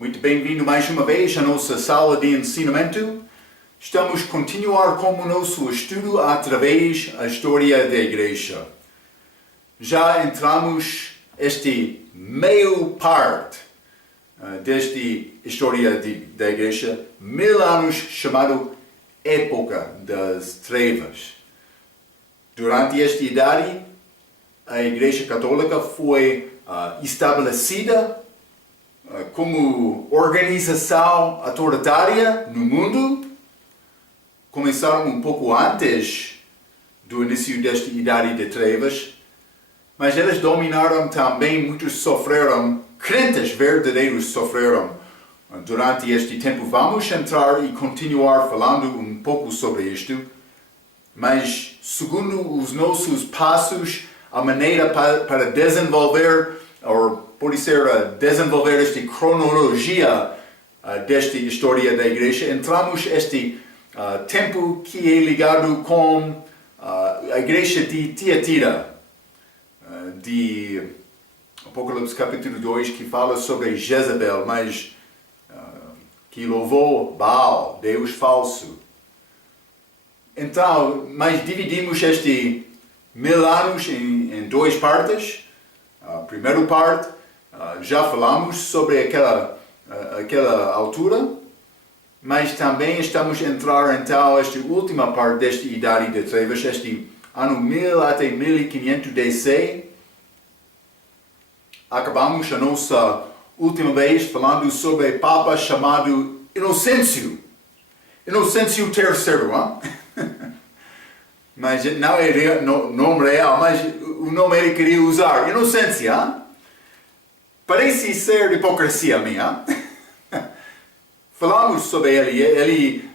Muito bem-vindo mais uma vez à nossa sala de ensinamento. Estamos a continuar com o nosso estudo através da história da Igreja. Já entramos este meio parte desta história da Igreja, 1000 anos, chamado Época das Trevas. Durante esta idade, a Igreja Católica foi estabelecida como organização autoritária no mundo. Começaram um pouco antes do início desta idade de trevas, mas eles dominaram também, muitos sofreram, crentes verdadeiros sofreram durante este tempo. Vamos entrar e continuar falando um pouco sobre isto, mas segundo os nossos passos, a maneira para desenvolver, ou pode ser desenvolver esta cronologia desta história da Igreja, entramos este tempo que é ligado com a Igreja de Tiatira, de Apocalipse capítulo 2, que fala sobre Jezabel, mas que louvou Baal, Deus falso. Então, mas dividimos este 1000 anos em duas partes. A primeira parte, já falamos sobre aquela altura, mas também estamos a entrar então esta última parte desta idade de trevas, este ano 1000 até 1500 DC. Acabamos a nossa última vez falando sobre o Papa chamado Inocêncio III, mas não é nome real, mas o nome ele queria usar, Inocência. Parece ser hipocrisia minha. Falamos sobre ele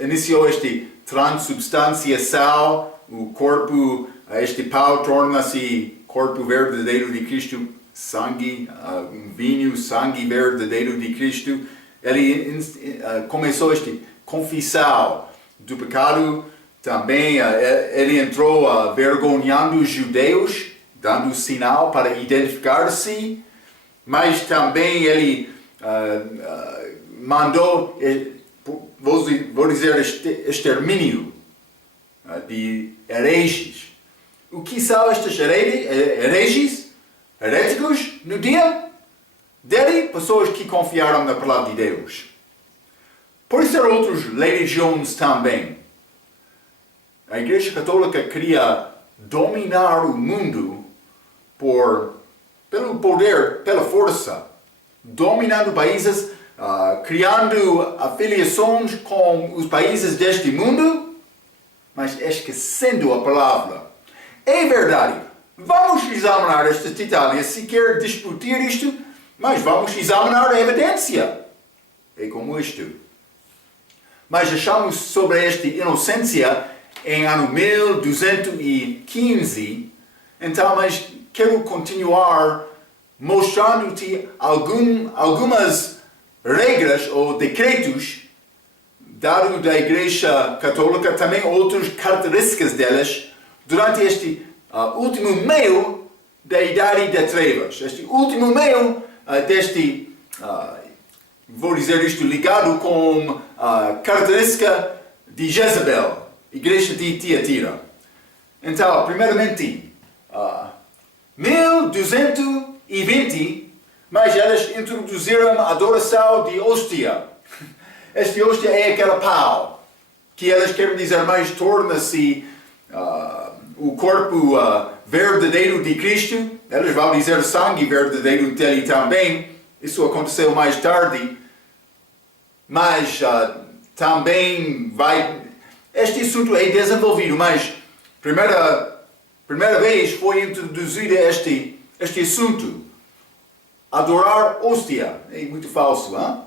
iniciou esta transubstanciação, o corpo, este pau torna-se corpo verdadeiro de Cristo, sangue, vinho, sangue verdadeiro de Cristo. Ele começou esta confissão do pecado, também ele entrou vergonhando os judeus, dando sinal para identificar-se, mas também ele mandou, vou dizer, extermínio de hereges. O que são estes hereges? Heréticos no dia dele? Pessoas que confiaram na palavra de Deus. Por ser outras religiões também. A Igreja Católica queria dominar o mundo pelo poder, pela força, dominando países, criando afiliações com os países deste mundo, mas esquecendo a palavra. É verdade, vamos examinar esta Itália, se quer discutir isto, mas vamos examinar a evidência. É como isto. Mas achamos sobre esta inocência em ano 1215, então, mas quero continuar mostrando-te algumas regras ou decretos dados da Igreja Católica, também outras características delas, durante este último meio da Idade das Trevas. Este último meio deste, vou dizer isto, ligado com a característica de Jezabel, Igreja de Tiatira. Então, primeiramente, 1220, mas elas introduziram a adoração de hóstia. Esta hóstia é aquela pau, que elas querem dizer mais torna-se o corpo verdadeiro de Cristo. Elas vão dizer sangue verdadeiro dele também. Isso aconteceu mais tarde. Mas também este assunto é desenvolvido, mas primeira vez foi introduzido este assunto. Adorar hóstia. É muito falso, hein?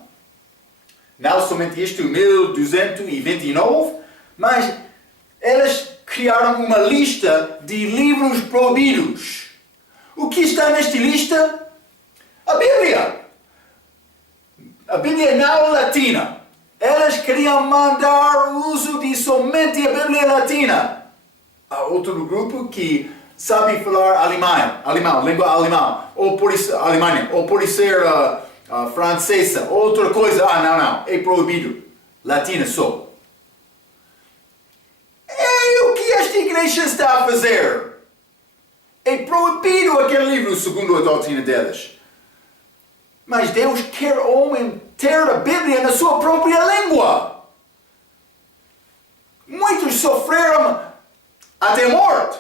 Não somente isto, 1229, mas elas criaram uma lista de livros proibidos. O que está nesta lista? A Bíblia. A Bíblia não latina. Elas queriam mandar o uso de somente a Bíblia latina. Há outro grupo que sabe falar alemão, língua alemã, ou por isso Alemanha, ou pode ser francesa, outra coisa, não, é proibido. Latina só. É o que esta igreja está a fazer. É proibido aquele livro segundo a doutrina delas. Mas Deus quer o homem ter a Bíblia na sua própria língua. Muitos sofreram até morte,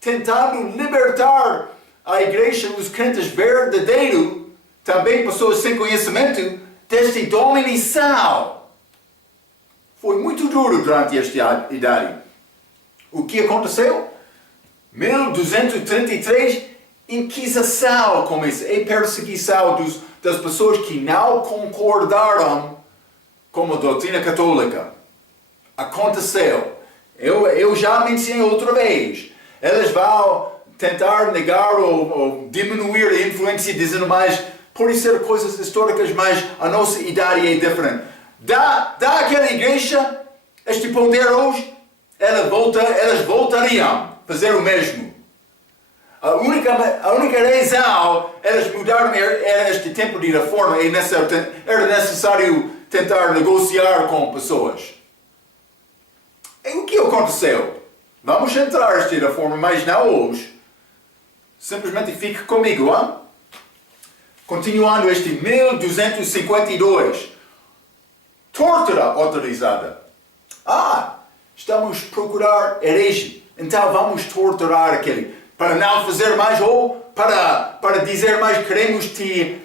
tentando libertar a igreja, os crentes verdadeiros, também pessoas sem conhecimento, desta dominação. Foi muito duro durante esta idade. O que aconteceu? 1233, Inquisição começa, a perseguição das pessoas que não concordaram com a doutrina católica. Aconteceu. Eu já mencionei outra vez. Elas vão tentar negar ou diminuir a influência, dizendo mais, pode ser coisas históricas, mas a nossa idade é diferente. Dá aquela igreja este poder hoje, elas voltariam a fazer o mesmo. A única razão elas mudaram era este tempo de reforma, era necessário tentar negociar com pessoas. E o que aconteceu? Vamos entrar nesta reforma, mas não hoje. Simplesmente fique comigo, hein? Continuando este 1252. Tortura autorizada. Estamos a procurar herege. Então vamos torturar aquele. Para não fazer mais ou para dizer mais, queremos te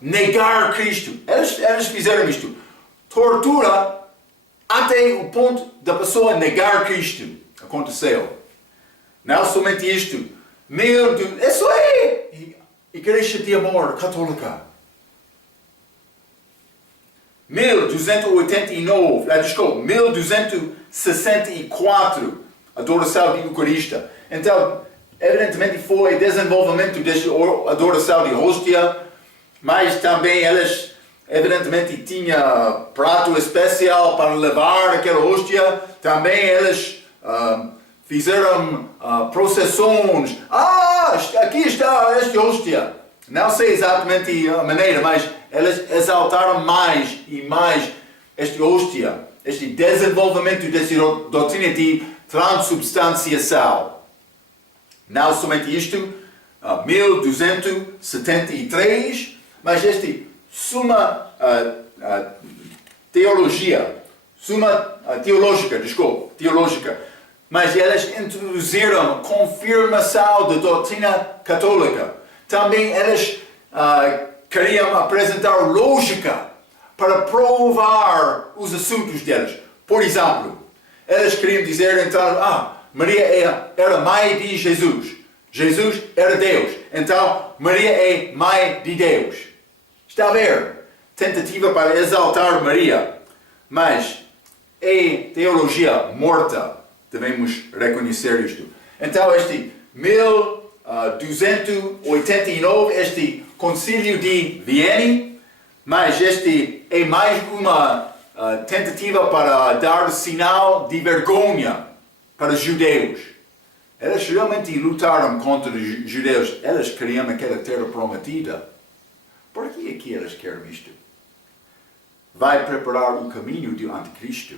negar Cristo. Eles fizeram isto. Tortura até o ponto da pessoa negar Cristo. Aconteceu. Não somente isto. Isso é Igreja de Amor Católica. 1264, adoração de Eucarista. Então, evidentemente foi desenvolvimento desta adoração de hóstia, mas também elas, evidentemente, tinham prato especial para levar aquela hóstia. Também elas fizeram processões. Aqui está esta hóstia. Não sei exatamente a maneira, mas elas exaltaram mais e mais esta hóstia, este desenvolvimento desta doutrina de transubstanciação. Não somente isto, 1273, mas este suma teológica, mas elas introduziram confirmação da doutrina católica. Também elas queriam apresentar lógica para provar os assuntos delas. Por exemplo, elas queriam dizer então, Maria era mãe de Jesus. Jesus era Deus. Então, Maria é mãe de Deus. Está a ver? Tentativa para exaltar Maria. Mas é teologia morta. Devemos reconhecer isto. Então, este 1289, este concílio de Viena, mas este é mais uma tentativa para dar sinal de vergonha para os judeus. Elas realmente lutaram contra os judeus. Elas queriam aquela terra prometida. Por que é que elas querem isto? Vai preparar o caminho do anticristo.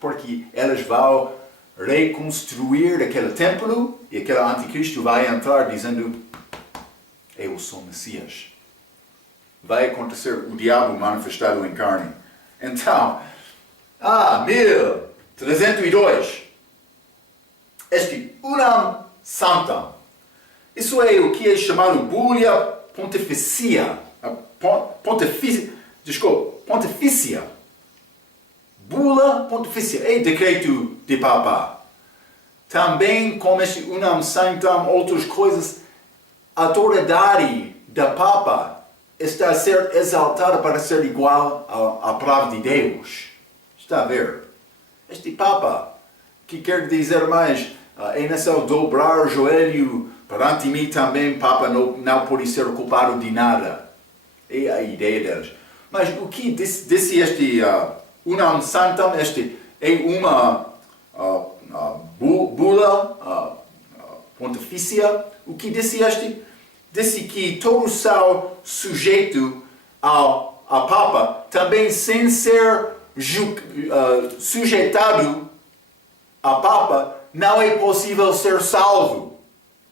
Porque elas vão reconstruir aquele templo e aquele anticristo vai entrar dizendo: eu sou Messias. Vai acontecer o diabo manifestado em carne. Então, 1302. Este Unam Sanctam. Isso é o que é chamado Bula Pontificia. Pontifícia. Bula Pontifícia. É decreto de Papa. Também com este Unam Sanctam, outras coisas, a autoridade da Papa está a ser exaltada para ser igual à palavra de Deus. Está a ver? Este Papa, que quer dizer mais, é necessário dobrar o joelho perante mim também, Papa não pode ser culpado de nada. É a ideia deles. Mas o que disse este Unam Sanctam, este é uma bula pontifícia. O que disse este? Disse que todos são sujeitos a Papa, também sem ser sujeitado a Papa, não é possível ser salvo.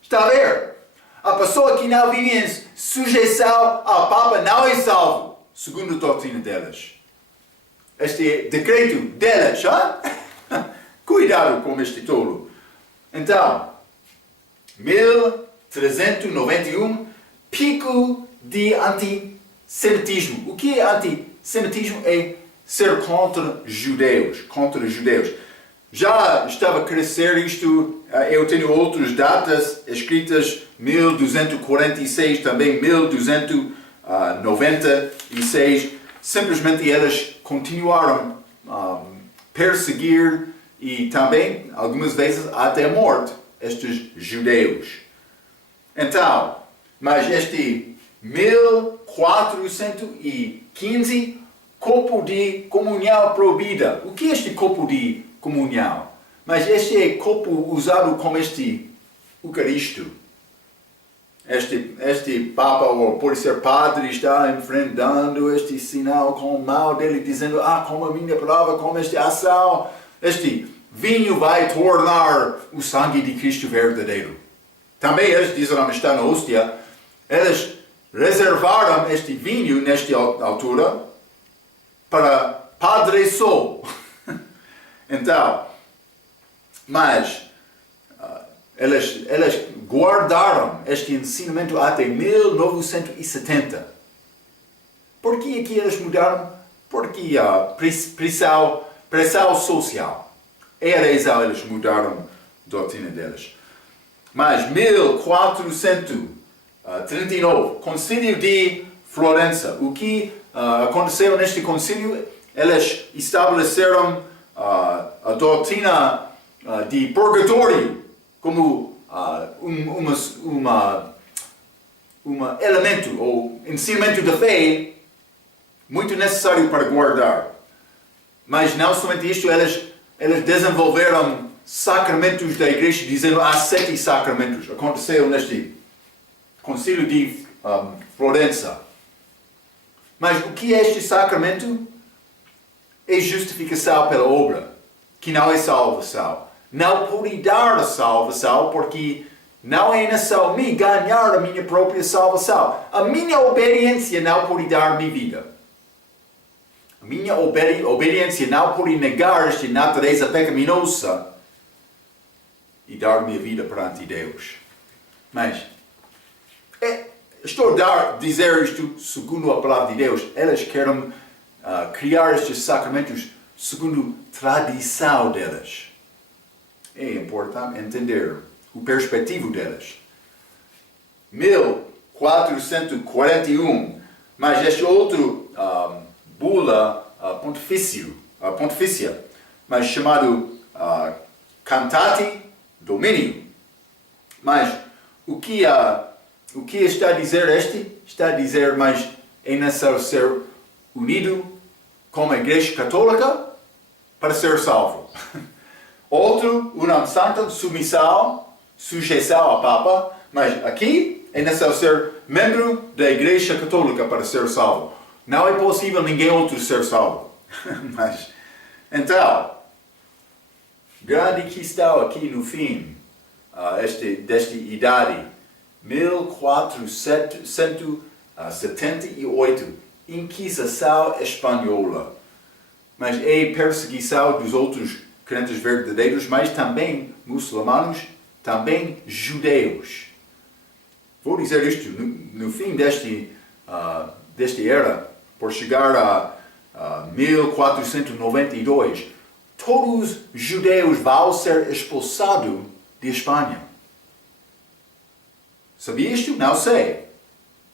Está a ver? A pessoa que não vive em sujeição ao Papa não é salvo, segundo a doutrina delas. Este é decreto delas, hein? Cuidado com este tolo. Então, 1391, pico de antissemitismo. O que é antissemitismo? É ser contra judeus, Já estava a crescer isto, eu tenho outras datas escritas, 1246, também 1296, simplesmente elas continuaram a perseguir e também, algumas vezes, até a morte, estes judeus. Então, mas este 1415, copo de comunhão proibida. O que é este copo de comunhão? Mas este é copo usado como este Eucaristo. Este Papa, ou pode ser padre, está enfrentando este sinal com a mão dele, dizendo, como a minha palavra, como esta ação, este vinho vai tornar o sangue de Cristo verdadeiro. Também eles dizem, está na hóstia, eles reservaram este vinho nesta altura para Padre Sol. Então, mas eles guardaram este ensinamento até 1970. Por que aqui eles mudaram? Porque a pressão social. É a razão eles mudaram a doutrina deles. Mas 1439, Concílio de Florença. O que aconteceu neste concílio? Eles estabeleceram a doutrina de purgatório como um elemento ou ensinamento da fé muito necessário para guardar. Mas não somente isto, eles desenvolveram sacramentos da igreja, dizendo há 7 sacramentos. Aconteceu neste concílio de Florença. Mas o que é este sacramento? É justificação pela obra, que não é salvação. Não pode dar a salvação, porque não é necessário me ganhar a minha própria salvação. A minha obediência não pode dar minha vida. A minha obediência não pode negar esta natureza pecaminosa e dar minha vida perante Deus. Mas, estou a dizer isto segundo a palavra de Deus. Elas querem criar estes sacramentos segundo a tradição delas. É importante entender o perspectivo delas. 1441, mas este outro bula pontifícia, mas chamado Cantate Domini. Mas o que está a dizer este? Está a dizer, mas é necessário ser unido com a Igreja Católica para ser salvo. Outro, união santa, sujeição ao Papa, mas aqui é necessário ser membro da Igreja Católica para ser salvo. Não é possível ninguém outro ser salvo. Mas, então, grande questão aqui no fim desta idade, 1478, Inquisição Espanhola. Mas é perseguição dos outros crentes verdadeiros, mas também muçulmanos, também judeus. Vou dizer isto, no fim desta era, por chegar a 1492, todos os judeus vão ser expulsados de Espanha. Sabia isto? Não sei.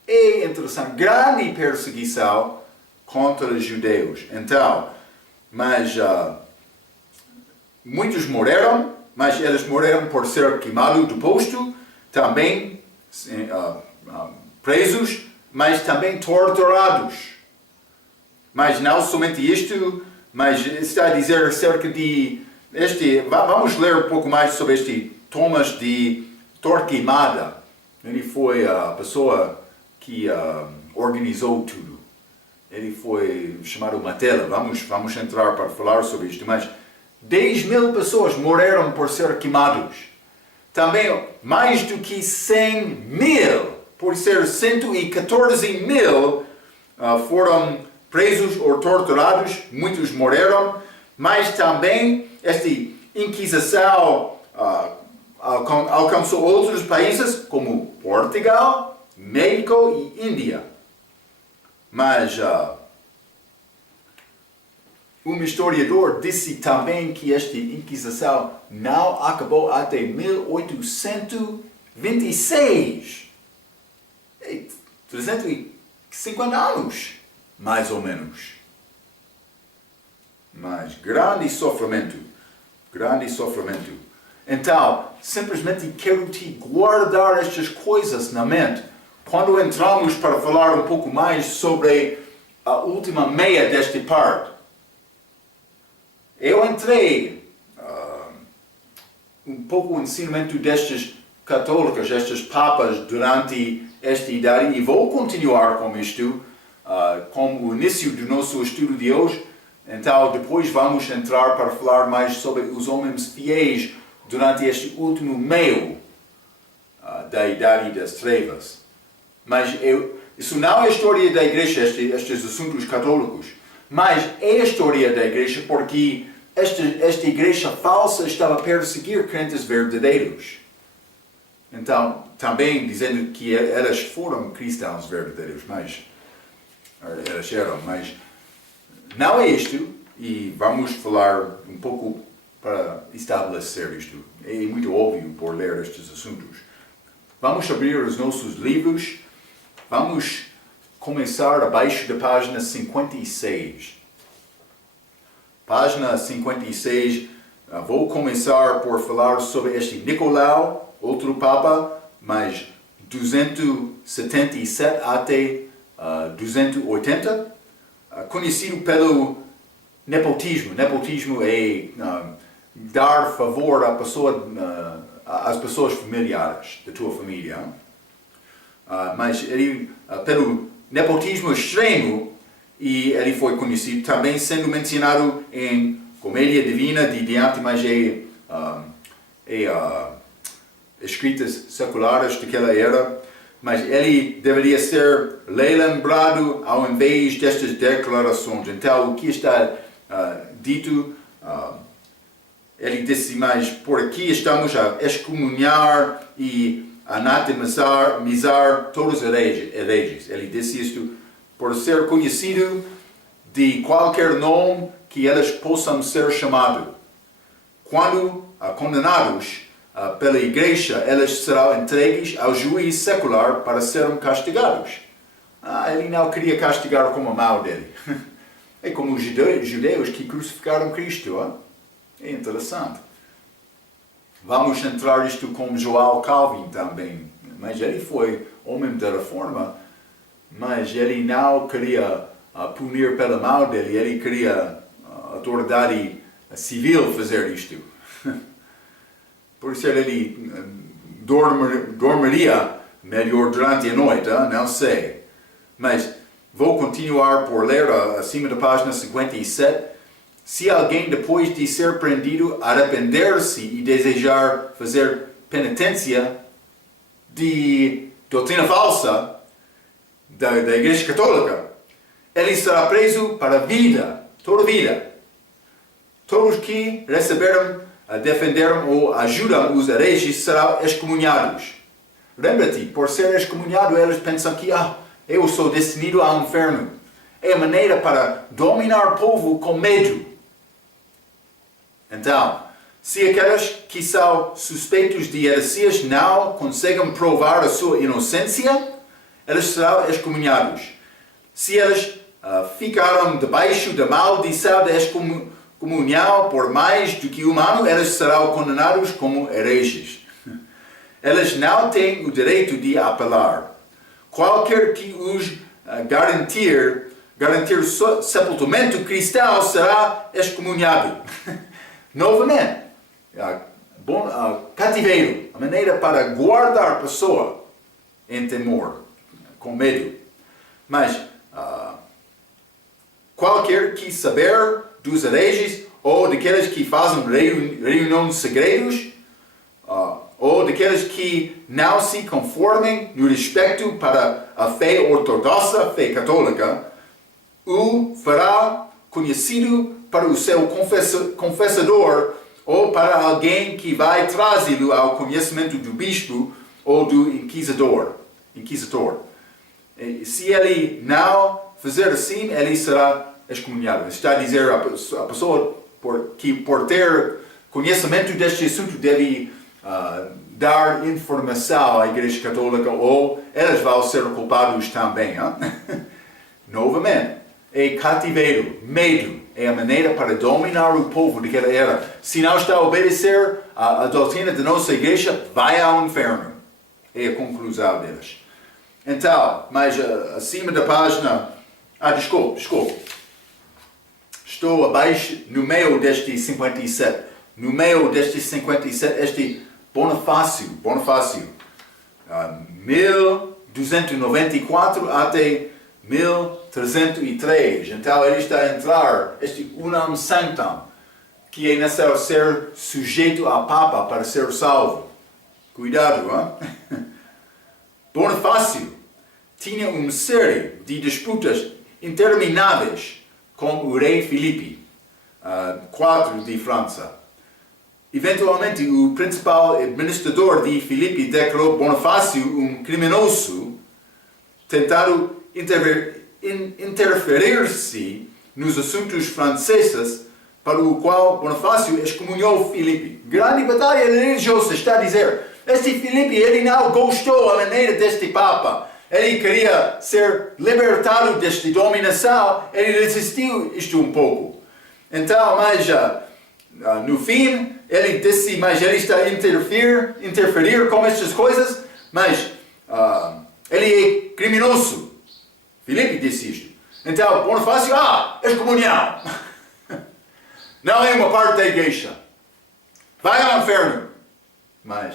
É interessante, grande perseguição contra os judeus. Então, mas muitos morreram, mas eles morreram por ser queimados do posto, também presos, mas também torturados. Mas não somente isto, mas está a dizer acerca de vamos ler um pouco mais sobre este Thomas de Torquemada. Ele foi a pessoa que organizou tudo. ele foi chamado Matela. Vamos entrar para falar sobre isto, mas 10.000 pessoas morreram por ser queimados. Também mais do que 100.000, por ser 114.000, foram presos ou torturados, muitos morreram, mas também esta Inquisição alcançou outros países como Portugal, México e Índia. Mas um historiador disse também que esta Inquisição não acabou até 1826. 350 anos, mais ou menos. Mas grande sofrimento. Então, simplesmente quero te guardar estas coisas na mente. Quando entramos para falar um pouco mais sobre a última meia desta parte, eu entrei um pouco no ensinamento destes católicos, estes papas durante esta idade, e vou continuar com isto, com o início do nosso estudo de hoje. Então, depois vamos entrar para falar mais sobre os homens fiéis durante este último meio da Idade das Trevas. Mas isso não é a história da Igreja, estes assuntos católicos, mas é a história da Igreja porque esta Igreja falsa estava a perseguir crentes verdadeiros. Então, também dizendo que elas foram cristãos verdadeiros, mas não é isto, e vamos falar um pouco para estabelecer isto. É muito óbvio por ler estes assuntos. Vamos abrir os nossos livros. Vamos começar abaixo da página 56. Página 56, vou começar por falar sobre este Nicolau, outro Papa, mas 277 até 280. Conhecido pelo nepotismo. Nepotismo é dar favor às pessoas familiares da tua família. Mas ele, pelo nepotismo extremo, e ele foi conhecido também sendo mencionado em Comédia Divina de Dante, mas escritas seculares daquela era. Mas ele deveria ser lembrado ao invés destas declarações. Então, o que está dito, ele disse, mas por aqui estamos a excomunhar e anatemizar todos os hereges. Ele disse isto por ser conhecido de qualquer nome que eles possam ser chamados. Quando condenados pela Igreja, eles serão entregues ao juiz secular para serem castigados. Ele não queria castigar como a mal dele. É como os judeus que crucificaram Cristo. É interessante. Vamos entrar isto com João Calvin também. Mas ele foi homem da reforma, mas ele não queria punir pela mal dele, ele queria a autoridade civil fazer isto. Por isso ele dormiria melhor durante a noite, não sei. Mas vou continuar por ler acima da página 57. Se alguém, depois de ser prendido, arrepender-se e desejar fazer penitência de doutrina falsa da Igreja Católica, ele será preso para a vida, toda a vida. Todos que receberam, defenderam ou ajudam os hereges serão excomunhados. Lembra-te, por ser excomunhado, eles pensam que eu sou destinado ao inferno. É a maneira para dominar o povo com medo. Então, se aqueles que são suspeitos de heresias não conseguem provar a sua inocência, eles serão excomunhados. Se eles ficaram debaixo da maldição da excomunhão por mais do que um ano, eles serão condenados como hereges. Eles não têm o direito de apelar. Qualquer que os garantir sepultamento cristão será excomunhado. Novamente, cativeiro, a maneira para guardar a pessoa em temor, com medo. Mas qualquer que saber dos hereges, ou daqueles que fazem reuniões segredas, ou daqueles que não se conformem no respeito para a fé ortodoxa, fé católica, o fará conhecido para o seu confessador ou para alguém que vai trazê-lo ao conhecimento do bispo ou do inquisidor. Se ele não fizer assim, ele será excomunhado. Está a dizer a pessoa que por ter conhecimento deste assunto deve dar informação à Igreja Católica ou eles vão ser culpados também. Novamente, é cativeiro, medo, é a maneira para dominar o povo daquela era. Se não está a obedecer a doutrina da nossa Igreja, vai ao inferno. É a conclusão deles. Então, mas acima da página... desculpe. Estou abaixo, no meio deste 57. No meio deste 57, este Bonifácio, 1294 até 1303. Então ele está a entrar, este unam sanctam, que é necessário ser sujeito a Papa para ser salvo. Cuidado, hein? Bonifácio tinha uma série de disputas intermináveis com o rei Filipe IV de França. Eventualmente, o principal administrador de Filipe declarou Bonifácio um criminoso, tentando interferir-se nos assuntos franceses, para o qual Bonifácio excomunhou Filipe. Grande batalha religiosa, está a dizer. Este Filipe, ele não gostou da maneira deste Papa. Ele queria ser libertado desta dominação, ele resistiu isto um pouco. Então, mas no fim, ele disse, mas ele está a interferir com estas coisas, mas ele é criminoso. Filipe disse isto. Então, Bonifácio, excomunhão. Não é uma parte da igreja. Vai ao inferno. Mas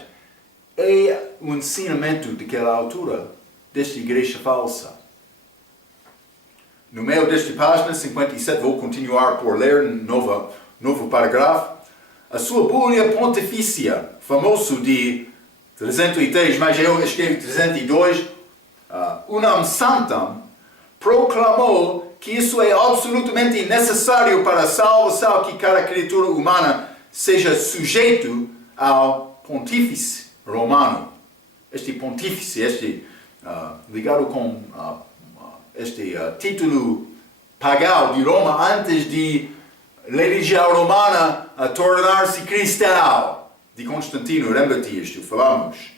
é o ensinamento daquela altura, desta igreja falsa. No meio desta página 57, vou continuar por ler novo parágrafo. A sua bula pontifícia, famoso de 303, mas eu escrevi 302, unam sanctam, proclamou que isso é absolutamente necessário para a salvação, que cada criatura humana seja sujeito ao pontífice romano. Este pontífice, ligado com este título pagão de Roma antes de religião romana tornar-se cristão, de Constantino, lembra-te isto, falamos.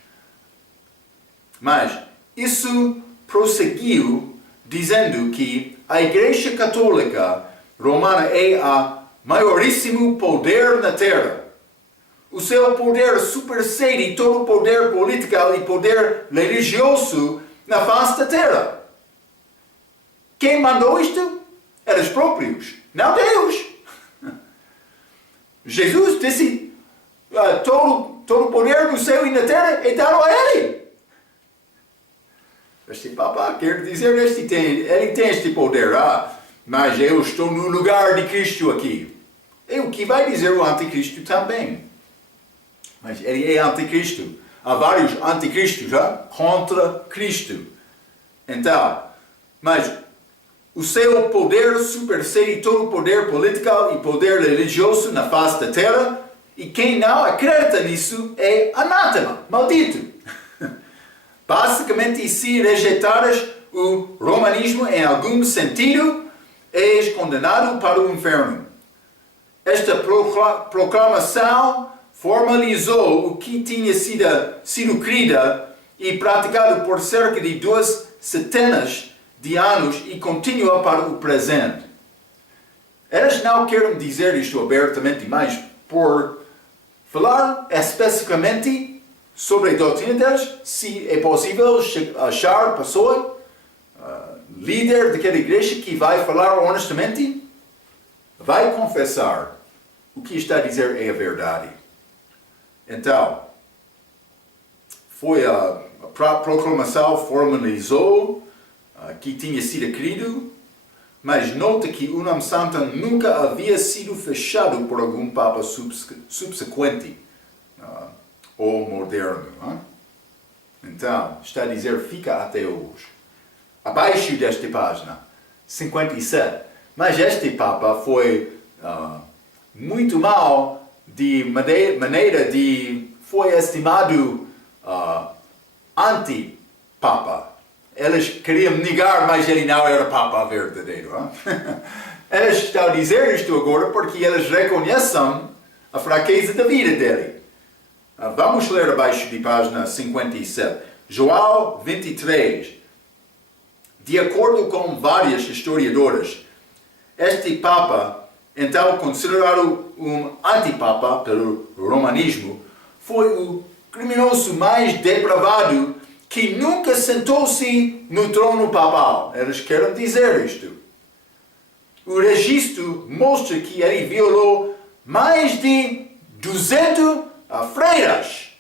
Mas isso prosseguiu dizendo que a Igreja Católica Romana é o maioríssimo poder na Terra. O seu poder supersede todo o poder político e poder religioso na face da Terra. Quem mandou isto? Eles próprios, não Deus. Jesus disse, todo o poder no céu e na terra é dado a Ele. Este Papa quer dizer, ele tem este poder, mas eu estou no lugar de Cristo aqui. É o que vai dizer o anticristo também. Mas ele é anticristo. Há vários anticristos contra Cristo. Então, mas o seu poder supersede todo o poder político e poder religioso na face da terra, e quem não acredita nisso é anátema, maldito. Basicamente, se rejeitares o romanismo em algum sentido, és condenado para o inferno. Esta proclamação formalizou o que tinha sido crido e praticado por cerca de 2 centenas de anos e continua para o presente. Eles não querem dizer isto abertamente, mas por falar especificamente sobre a doutrina deles, se é possível achar pessoa, líder daquela igreja que vai falar honestamente, vai confessar o que está a dizer é a verdade. Então, foi a proclamação formalizou que tinha sido crido Mas nota que o Nam Sanctam nunca havia sido fechado por algum Papa subsequente ou moderno. Então, está a dizer, fica até hoje. Abaixo desta página, 57. Mas este Papa foi muito mal de maneira de... foi estimado anti-Papa. Eles queriam negar, mas ele não era Papa verdadeiro. Eles estão a dizer isto agora porque eles reconhecem a fraqueza da vida dele. Vamos ler abaixo de página 57. João 23. De acordo com várias historiadoras, este Papa, então considerado um antipapa pelo romanismo, foi o criminoso mais depravado que nunca sentou-se no trono papal. Eles querem dizer isto. O registro mostra que ele violou mais de 200 freiras.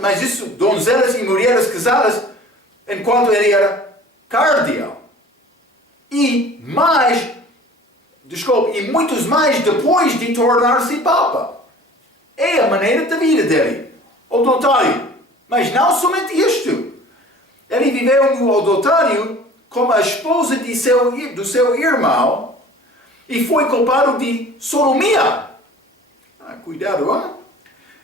Mas isso, donzelas e mulheres casadas, enquanto ele era cardeal. E muitos mais depois de tornar-se Papa. É a maneira da vida dele. Adultério. Mas não somente isto. Ele viveu no adultério com a esposa do seu irmão e foi culpado de sodomia. Cuidado, hein?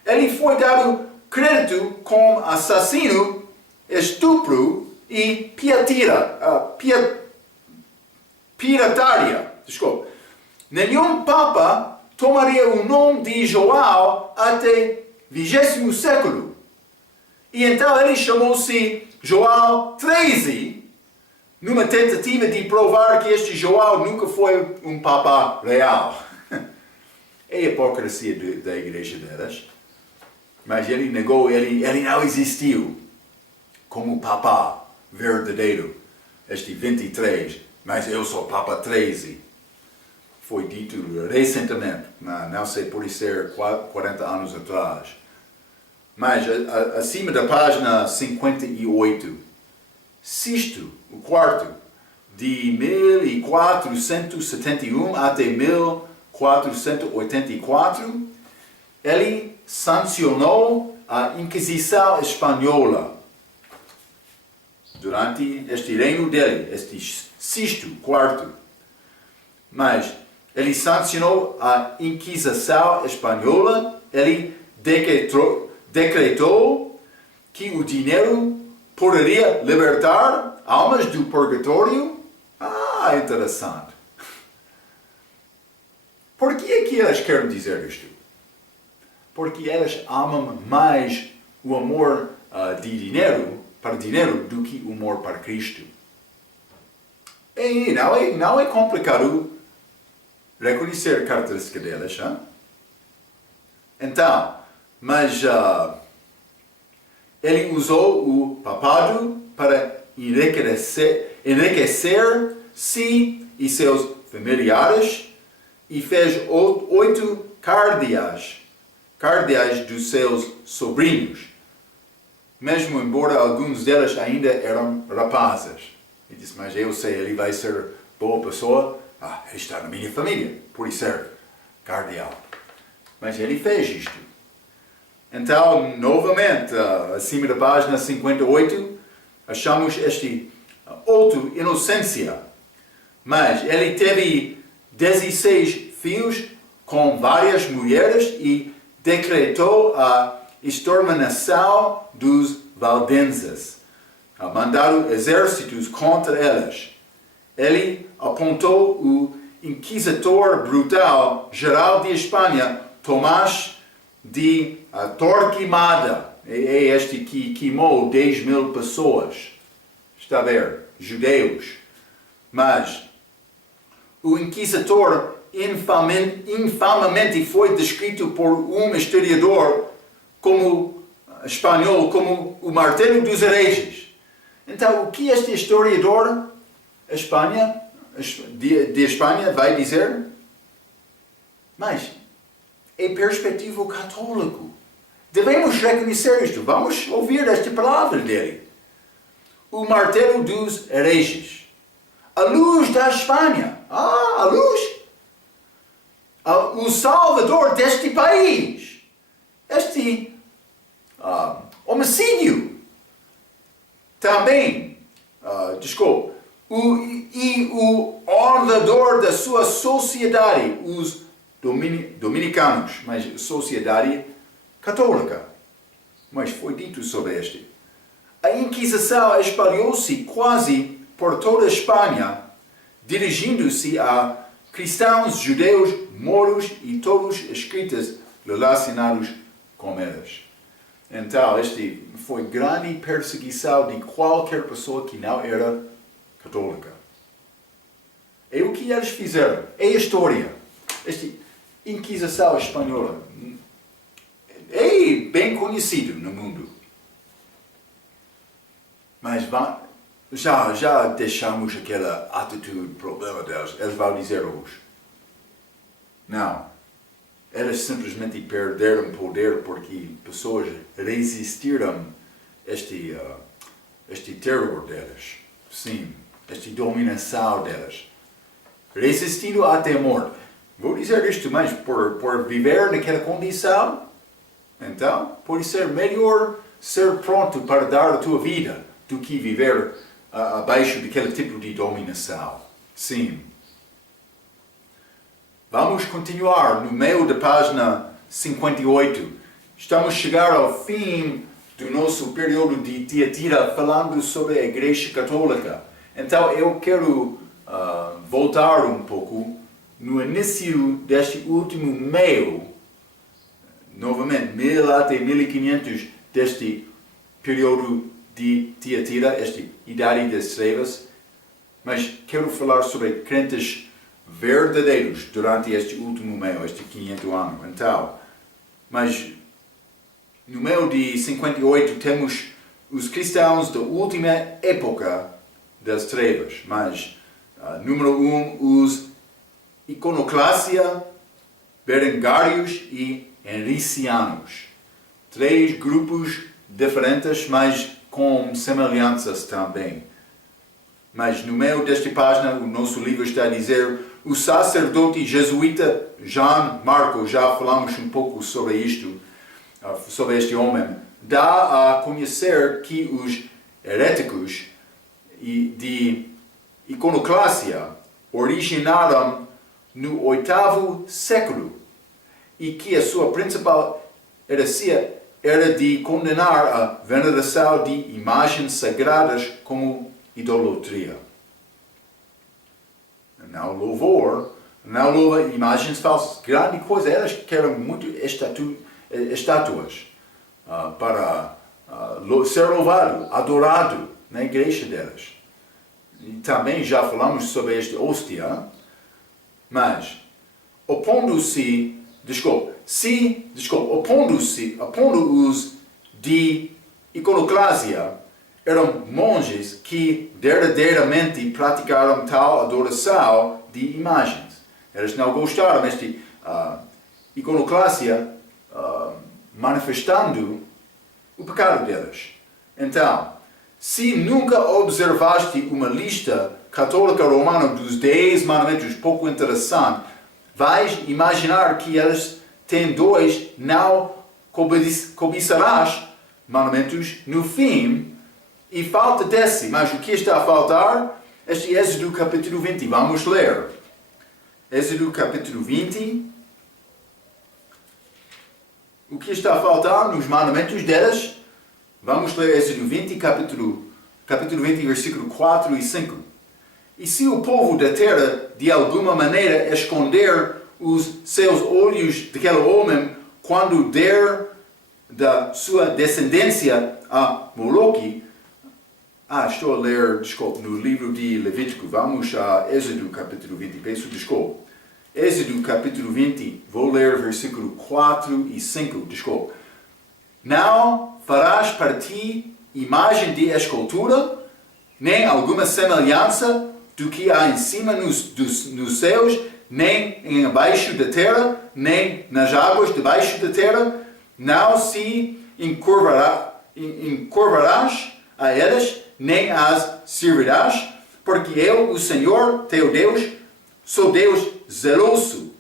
Ele foi dado crédito como assassino, estupro e pirataria. Desculpa. Nenhum Papa tomaria o nome de João até 20º século. E então ele chamou-se João XIII, numa tentativa de provar que este João nunca foi um Papa real. É a hipocrisia da igreja delas. Mas ele negou, ele não existiu como Papa verdadeiro, este 23, mas eu sou Papa 13. Foi dito recentemente, não sei por ser 40 anos atrás. Mas acima da página 58, Sisto, o quarto, de 1471 até 1484, ele sancionou a Inquisição Espanhola. Durante este reino dele, este Sisto, quarto. Mas ele sancionou a Inquisição Espanhola, ele decretou que o dinheiro poderia libertar almas do purgatório. Interessante. Por que é que elas querem dizer isto? Porque elas amam mais o amor para dinheiro do que o amor para Cristo. E não é complicado reconhecer a característica delas. Hein? Então, mas ele usou o papado para enriquecer-se e seus familiares e fez 8 cardeais dos seus sobrinhos, mesmo embora alguns deles ainda eram rapazes. Ele disse, mas eu sei, ele vai ser boa pessoa, ele está na minha família, por isso ser cardeal. Mas ele fez isto. Então, novamente, acima da página 58, achamos este outro inocência. Mas ele teve 16 filhos com várias mulheres e decretou a exterminação dos valdenses, mandando exércitos contra eles. Ele apontou o inquisidor brutal geral de Espanha, Tomás de Torquemada, é este que queimou 10.000 pessoas. Está a ver? Judeus. Mas o inquisidor infamamente foi descrito por um historiador espanhol como o martelo dos hereges. Então, o que este historiador de Espanha vai dizer? Mas é perspectivo católico. Devemos reconhecer isto. Vamos ouvir esta palavra dele. O martelo dos hereges. a luz da Espanha. A luz. O salvador deste país. Este homicídio. Também, o ordenador da sua sociedade, os dominicanos, mas sociedade católica. Mas foi dito sobre este. A Inquisição espalhou-se quase por toda a Espanha, dirigindo-se a cristãos, judeus, moros e todos escritos relacionados com eles. Então, este foi grande perseguição de qualquer pessoa que não era católica. É o que eles fizeram. É a história. Esta Inquisição espanhola é bem conhecido no mundo. Mas já deixamos aquela atitude, problema deles. Eles vão dizer hoje. Não. Eles simplesmente perderam poder porque pessoas resistiram a este terror deles. Sim, esta dominação deles. Resistindo até a morte. Vou dizer isto, mas por viver naquela condição, então, pode ser melhor ser pronto para dar a tua vida do que viver abaixo daquele tipo de dominação. Sim. Vamos continuar no meio da página 58. Estamos a chegar ao fim do nosso período de Tiatira falando sobre a Igreja Católica. Então eu quero voltar um pouco no início deste último meio, novamente 1000 até 1500 deste período de Tiatira, esta Idade das Trevas, mas quero falar sobre crentes verdadeiros durante este último meio, este 500 anos. Então, mas no meio de 58 temos os cristãos da última época das trevas, mas número 1, os iconoclastia, berengários e henricianos. 3 grupos diferentes, mas com semelhanças também. Mas no meio desta página, o nosso livro está a dizer: o sacerdote jesuíta Jean Marco, já falamos um pouco sobre isto, sobre este homem, dá a conhecer que os heréticos de iconoclastia originaram no 8º século e que a sua principal heresia era de condenar a veneração de imagens sagradas como idolatria. Não louva imagens falsas. Grande coisa, elas querem muito estátuas para ser louvado, adorado na igreja delas. E também já falamos sobre esta hóstia, mas opondo-os de iconoclasia, eram monges que verdadeiramente praticaram tal adoração de imagens. Eles não gostaram desta iconoclasia manifestando o pecado deles. Então, se nunca observaste uma lista católica romana dos 10 mandamentos pouco interessante, vais imaginar que eles têm 2, não cobiçarás mandamentos no fim, e falta desse. Mas o que está a faltar? Este é Êxodo capítulo 20. Vamos ler. Êxodo capítulo 20. O que está a faltar nos mandamentos deles? Vamos ler Êxodo 20, capítulo 20, versículo 4 e 5. E se o povo da terra, de alguma maneira, esconder os seus olhos daquele homem, quando der da sua descendência a Moloque, estou a ler, no livro de Levítico. Vamos a Êxodo capítulo 20, peço desculpa. Êxodo capítulo 20, vou ler versículo 4 e 5, Não farás para ti imagem de escultura, nem alguma semelhança do que há em cima nos céus, nem em abaixo da terra, nem nas águas debaixo da terra. Não se encurvarás a elas, nem as servirás, porque eu, o Senhor, teu Deus, sou Deus zeloso,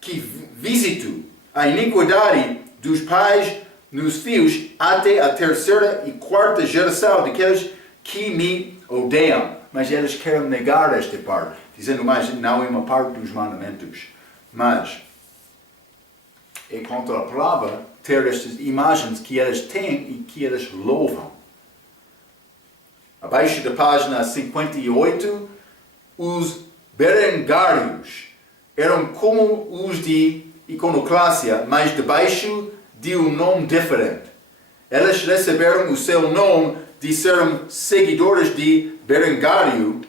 que visito a iniquidade dos pais nos filhos até a terceira e quarta geração daqueles que me odeiam. Mas eles querem negar esta parte, dizendo, mas não é uma parte dos mandamentos. Mas é contra a palavra ter estas imagens que eles têm e que eles louvam. Abaixo da página 58, os berengários eram como os de iconoclastia, mas debaixo de um nome diferente. Eles receberam o seu nome de serem seguidores de Berengário,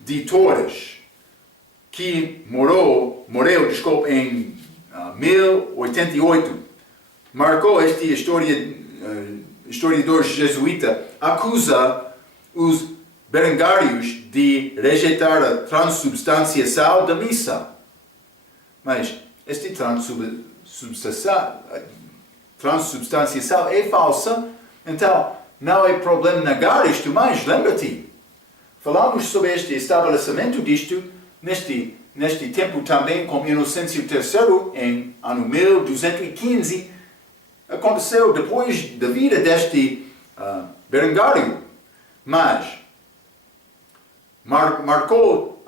de Torres, que morreu em 1088. Marcou este historiador jesuíta, acusa os berengários de rejeitar a transubstanciação da missa. Mas esta transubstanciação é falsa, então não é problema negar isto, mas lembra-te, falamos sobre este estabelecimento disto neste tempo também com Inocêncio III, em ano 1215, aconteceu depois da vida deste Berengário. Mas marcou,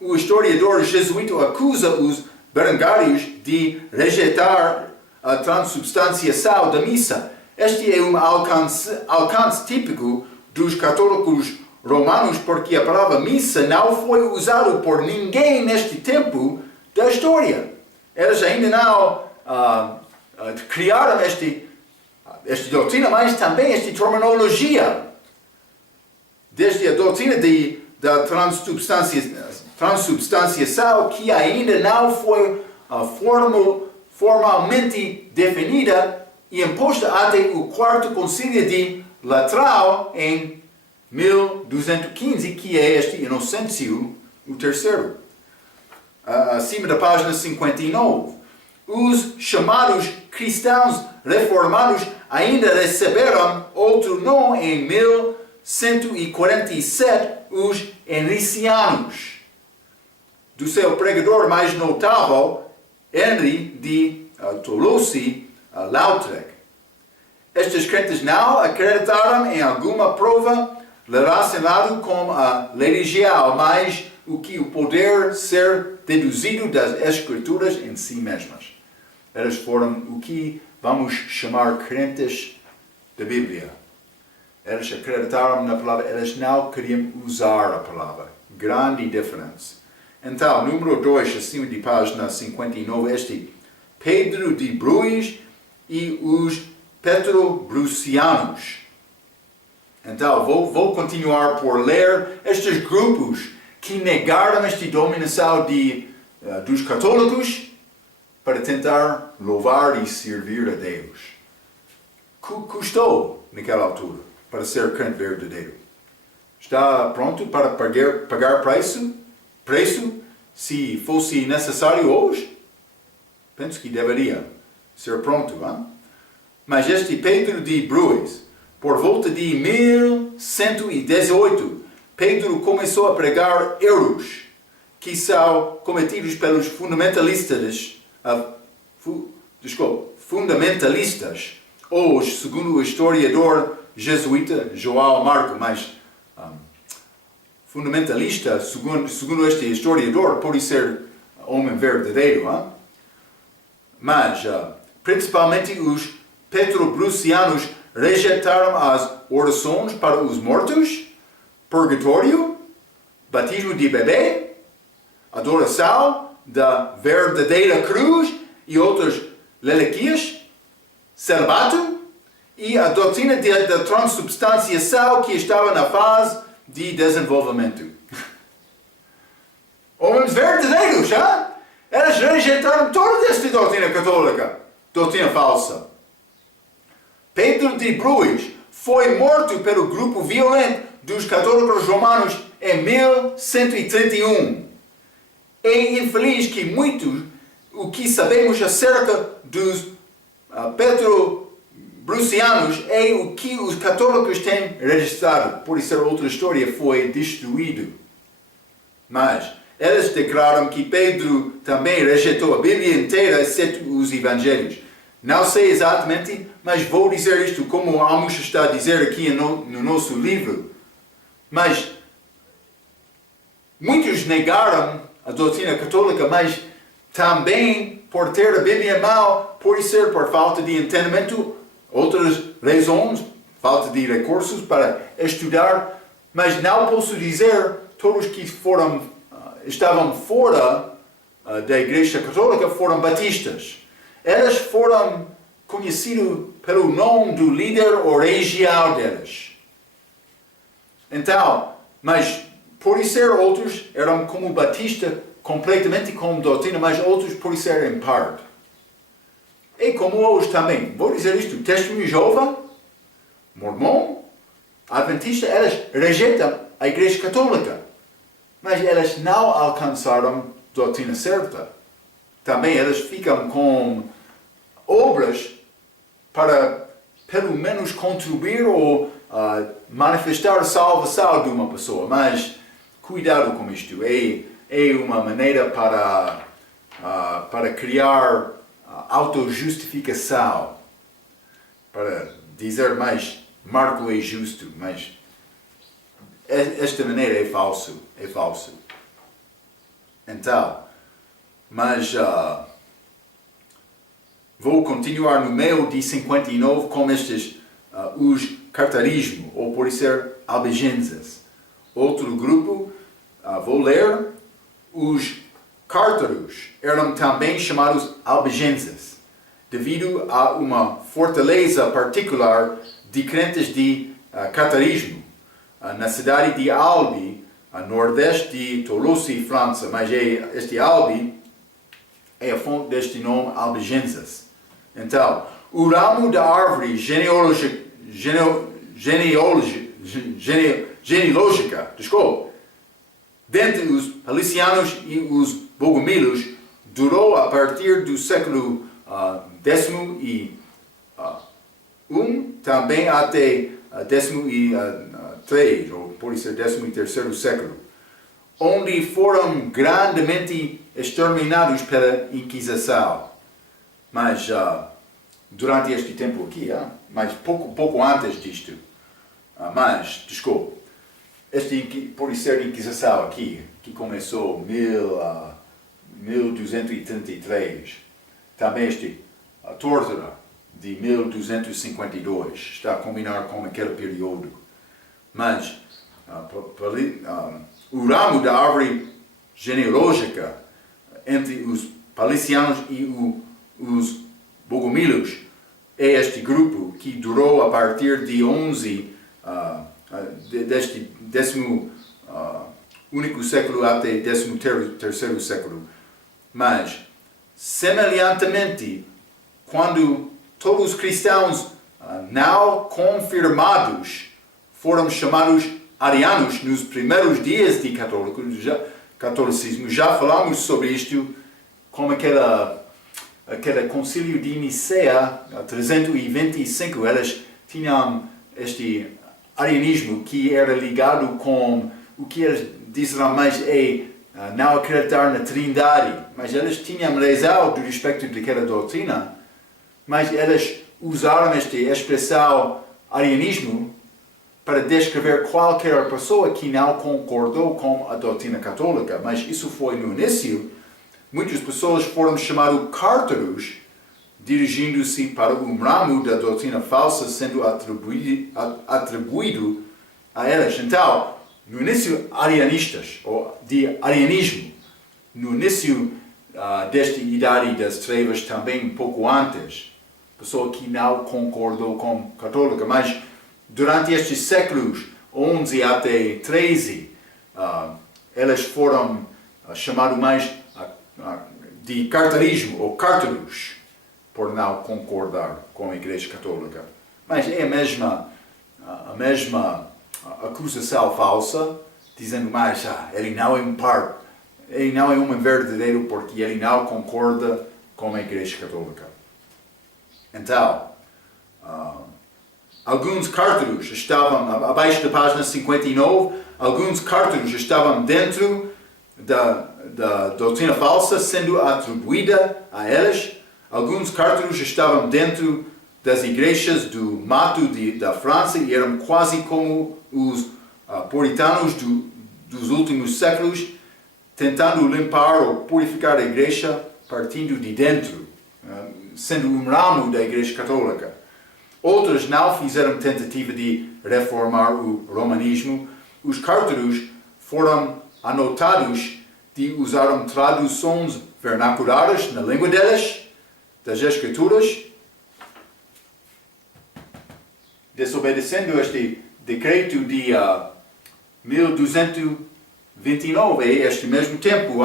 o historiador jesuíta acusa os berengários de rejeitar a transubstanciação da missa. Este é um alcance típico dos católicos romanos, porque a palavra missa não foi usada por ninguém neste tempo da história. Eles ainda não criaram esta doutrina, mas também esta terminologia. Desde a doutrina da transubstanciação, que ainda não foi formalmente definida e imposta até o quarto concílio de Latrão em 1215, que é este Inocêncio o III. Acima da página 59. Os chamados cristãos reformados ainda receberam outro nome em 1147, os henricianos, do seu pregador mais notável, Henry de Toulouse-Lautrec. Estes crentes não acreditaram em alguma prova relacionada com a religião, mas o que o poder ser deduzido das escrituras em si mesmas. Eles foram o que vamos chamar crentes da Bíblia. Eles acreditaram na palavra, eles não queriam usar a palavra. Grande diferença. Então, número 2, acima de página 59, este Pedro de Bruis e os petrobrucianos. Então, vou continuar por ler estes grupos que negaram esta dominação dos católicos para tentar louvar e servir a Deus. Custou naquela altura para ser crente verdadeiro. Está pronto para pagar preço se fosse necessário hoje? Penso que deveria ser pronto, hein? Mas este Pedro de Bruis, por volta de 1118, Pedro começou a pregar erros que são cometidos pelos fundamentalistas, hoje, segundo o historiador jesuíta João Marco, mas fundamentalista, segundo este historiador, pode ser homem verdadeiro, hein? Mas principalmente os petrobrucianos rejeitaram as orações para os mortos, purgatório, batismo de bebê, adoração da verdadeira cruz e outras reliquias, celibato e a doutrina da transubstanciação que estava na fase de desenvolvimento. Homens verdadeiros, hein? Eles rejeitaram toda esta doutrina católica, doutrina falsa. Pedro de Bruis foi morto pelo grupo violento dos católicos romanos em 1131. É infeliz que muito o que sabemos acerca dos Brucianos é o que os católicos têm registrado, por isso outra história foi destruído. Mas eles declaram que Pedro também rejeitou a Bíblia inteira, exceto os Evangelhos. Não sei exatamente, mas vou dizer isto como Amos está a dizer aqui no nosso livro. Mas muitos negaram a doutrina católica, mas também por ter a Bíblia mal, pode ser por falta de entendimento, outras razões, falta de recursos para estudar, mas não posso dizer todos que estavam fora da Igreja Católica foram batistas. Eles foram conhecidos pelo nome do líder original deles. Então, mas por ser outros eram como batista, completamente com doutrina, mas outros por ser em parte. E como hoje também, vou dizer isto, Testemunho de Jeová, Mormon, Adventista, eles rejeitam a Igreja Católica. Mas eles não alcançaram a doutrina certa. Também eles ficam com obras para, pelo menos, contribuir ou manifestar a salvação de uma pessoa. Mas, cuidado com isto. É uma maneira para criar autojustificação. Para dizer mais, Marco é justo, mas esta maneira é falso. Então, mas vou continuar no meio de 59 com estes, os cartarismo, ou por ser albigenses. Outro grupo, vou ler, os cártaros eram também chamados albigenses, devido a uma fortaleza particular de crentes de cartarismo, na cidade de Albi, a nordeste de Toulouse, França. Mas este Albi é a fonte deste nome albigenses. Então, o ramo da árvore genealógica, dentre os palicianos e os bogomilos, durou a partir do século X também até X, ou pode ser XIII século, onde foram grandemente exterminados pela Inquisição. Mas durante este tempo aqui, mas pouco antes disto, este pode ser Inquisição aqui, que começou em 1233, também a tortura de 1252, está a combinar com aquele período. Mas o ramo da árvore genealógica entre os palicianos e os bogomilos é este grupo que durou a partir de 11 deste 10º único século até 13º século. Mas, semelhantemente, quando todos os cristãos não confirmados foram chamados arianos nos primeiros dias de catolicismo, já falamos sobre isto, como aquele concílio de Nicéia, 325, eles tinham este arianismo que era ligado com o que eles disseram mais não acreditar na Trindade, mas eles tinham razão do respeito daquela doutrina, mas eles usaram esta expressão arianismo para descrever qualquer pessoa que não concordou com a doutrina católica. Mas isso foi no início. Muitas pessoas foram chamadas cártaros, dirigindo-se para um ramo da doutrina falsa sendo atribuído a eles. Então, no início arianistas, ou de arianismo, no início desta idade das trevas, também um pouco antes, pessoa que não concordou com a católica, mas durante estes séculos 11 até 13, eles foram chamados mais de cartarismo, ou cártaros, por não concordar com a Igreja Católica. Mas é a mesma acusação falsa, dizendo mais, ele não é um verdadeiro porque ele não concorda com a Igreja Católica. Então, alguns cártaros estavam, abaixo da página 59, alguns cártaros estavam dentro da doutrina falsa sendo atribuída a eles. Alguns cártaros estavam dentro das igrejas do mato da França e eram quase como os puritanos dos últimos séculos, tentando limpar ou purificar a igreja partindo de dentro, sendo um ramo da igreja católica. Outros não fizeram tentativa de reformar o romanismo. Os cártaros foram anotados de usar traduções vernaculares na língua deles, das Escrituras, desobedecendo este decreto de 1229, este mesmo tempo.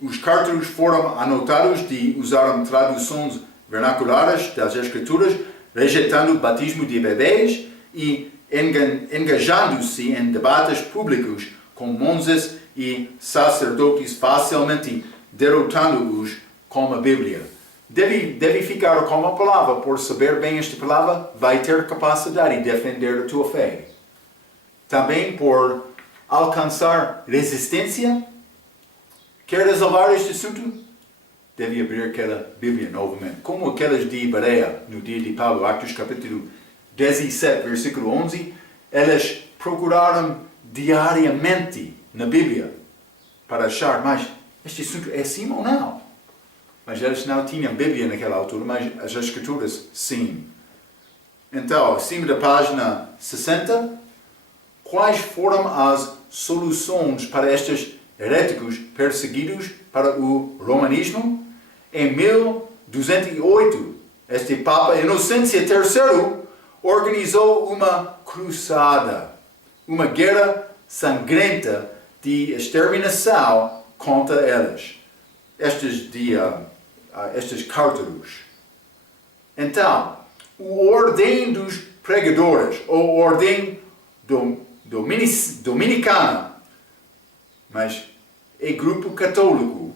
Os cártaros foram anotados de usar traduções vernaculares das Escrituras, rejeitando o batismo de bebês e engajando-se em debates públicos com monges e sacerdotes, facilmente derrotando-os com a Bíblia. Deve ficar com a palavra, por saber bem esta palavra, vai ter capacidade de defender a tua fé. Também por alcançar resistência. Quer resolver este assunto? Deve abrir aquela Bíblia novamente. Como aquelas de Bereia, no dia de Paulo, Atos capítulo 17, versículo 11, elas procuraram diariamente na Bíblia para achar, mas este assunto é sim ou não? Mas eles não tinham Bíblia naquela altura, mas as Escrituras sim. Então, acima da página 60, quais foram as soluções para estes heréticos perseguidos para o romanismo? Em 1208, este Papa Inocêncio III organizou uma cruzada, uma guerra sangrenta de exterminação contra eles, estes cártaros. Então, o ordem dos pregadores, ou ordem dominicana, mas é grupo católico,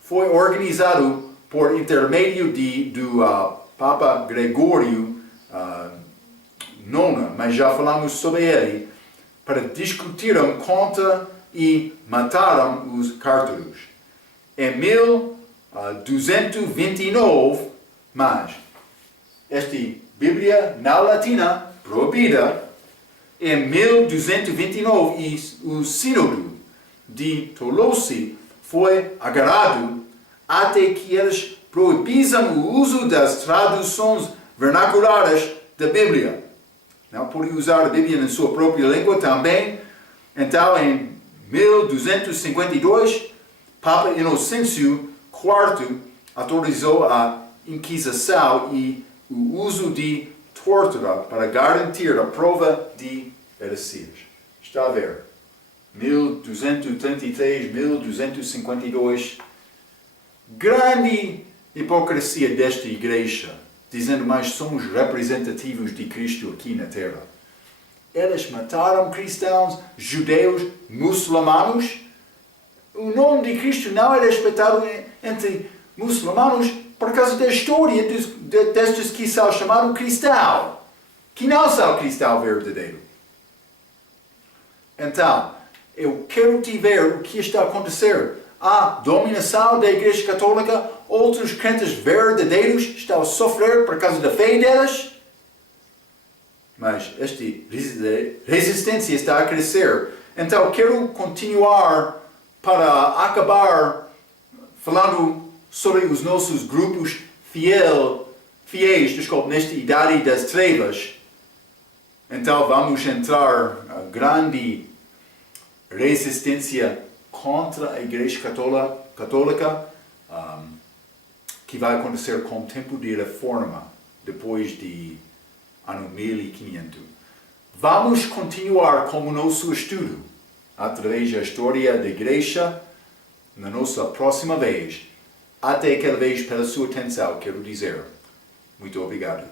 foi organizado por intermédio do Papa Gregório IX, mas já falamos sobre ele, para discutiram contra e mataram os cártaros. Em 1229, mas esta Bíblia na latina, proibida, em 1229, e o sínodo de Tolosa foi agarrado até que eles proibiram o uso das traduções vernaculares da Bíblia. Não pode usar a Bíblia na sua própria língua também. Então, em 1252, Papa Inocêncio IV autorizou a Inquisição e o uso de tortura para garantir a prova de heresias. Está a ver? 1233, 1252. Grande hipocrisia desta igreja, dizendo, mas somos representativos de Cristo aqui na terra. Eles mataram cristãos, judeus, muçulmanos. O nome de Cristo não é respeitado entre muçulmanos por causa da história destes que são chamados cristãos, que não são cristãos verdadeiros. Então, eu quero te ver o que está a acontecer. A dominação da Igreja Católica, outros crentes verdadeiros estão a sofrer por causa da fé deles. Mas esta resistência está a crescer. Então, quero continuar para acabar falando sobre os nossos grupos fiéis, nesta idade das trevas. Então, vamos entrar na grande resistência contra a Igreja Católica, que vai acontecer com o tempo de reforma, depois de ano 1500. Vamos continuar com o nosso estudo através da história da Igreja na nossa próxima vez. Até aquela vez, pela sua atenção, quero dizer muito obrigado.